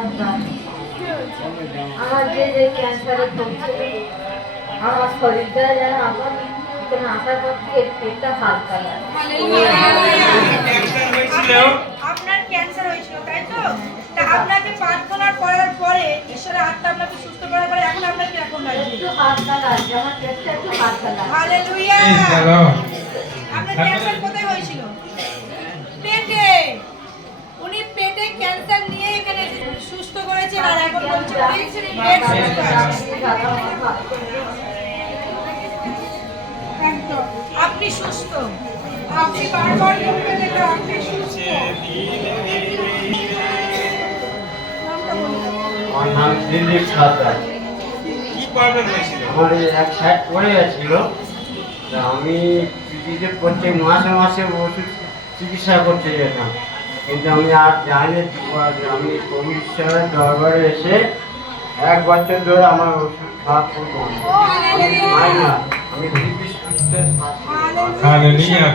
আচ্ছা, আমার যে যে ক্যান্সারে ভুগছিল, আমার শরীরটা যেন এখন এখানে আসার পর থেকে পেটটা হালকা লাগে। আপনার ক্যান্সার হয়েছিল তাই তো? তা আপনাকে প্রার্থনা করার পরে ঈশ্বরের আত্মা আপনাকে সুস্থ করার পরে এখন আপনার কি রকম লাগছে? একটু হালকা লাগছে, আমার পেটটা একটু হালকা লাগছে। হালেলুয়া! আপনার ক্যান্সার কোথায় হয়েছিল? পেটে। উনি পেটে ক্যান্সার নিয়ে এখানে সুস্থ করেছেন আর এখন বলছেন পেট সুস্থ আছে। একদম। আপনি সুস্থ। আপনি বারবার বলবেন এটা আপনি সুস্থ। নামটা বলুন। আমার নাম দিলীপ সরকার। কি প্রবলেম হয়েছিল? আমার এই এক সাইড পড়ে গেছিল, তা আমি পিজিতে প্রত্যেক মাসে মাসে ওষুধ চিকিৎসা করতে যেতাম, কিন্তু আমি আর জানি আমি প্রভু ঈশ্বরের দরবারে এসে 1 বছর ধরে আমার ওষুধ খাওয়া করবো হয় না, আমি দিব্যি সুস্থ আছি। হালেলুয়া।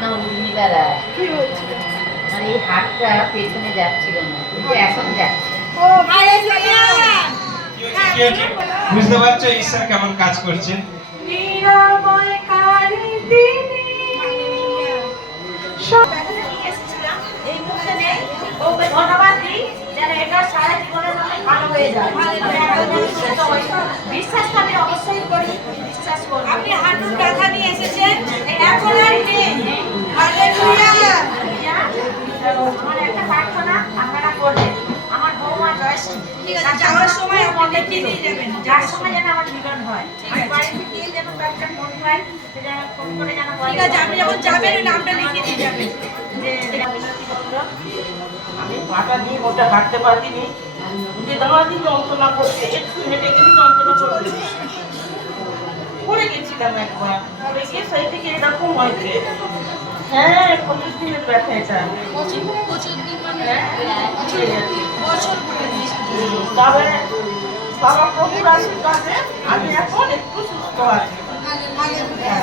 না, উর্মিবেলায় কি হয়েছে? মানে এই হাতটা পেছনে যাচ্ছিল না, কিন্তু এখন যাচ্ছে। ও হালেলুয়া! কি হয়েছে? বুঝতে পারছো ঈশ্বর কেমন কাজ করছে? নিরাময়কারী তিনি। এই মুহূর্তে নেই, ওকে ধন্যবাদ দিই যেন এটা সারা জীবনের জন্য ভালো হয়ে যায়। বিশ্বাস আমি অবশ্যই করি, বিশ্বাস করি। আপনি হাঁটুর ব্যথা নিয়ে এসেছেন, এখন আর নেই। হালেলুয়া! আমার একটা প্রার্থনা আপনারা করবেন, আমার বৌমা জয়শ্রী, ঠিক আছে, যাওয়ার সময় আপনি দেখিয়ে দিয়ে যাবেন। যার সময় যেন আমার মিলন হয়, আমি বাড়িতে গিয়ে যেন একটা ফোন পাই, সেটা ফোন করে যেন বলে। ঠিক আছে, আপনি যখন যাবেন ওই নামটা লিখিয়ে দিয়ে যাবেন। আমি পাটা দিয়ে ওটা হাঁটতে পারিনি, যে দাঁড়াতে যন্ত্রণা করছে, একটু হেঁটে গেলে যন্ত্রণা করছে। পড়ে গেছিলাম একবার, পড়ে গিয়ে সেই থেকে এরকম হয়েছে। হ্যাঁ, 25 দিনের ব্যথা এটা। হ্যাঁ, পড়ে গেছে। তবে বাবা প্রভুর আশীর্বাদে আমি এখন একটু সুস্থ আছি। হালেলুয়া!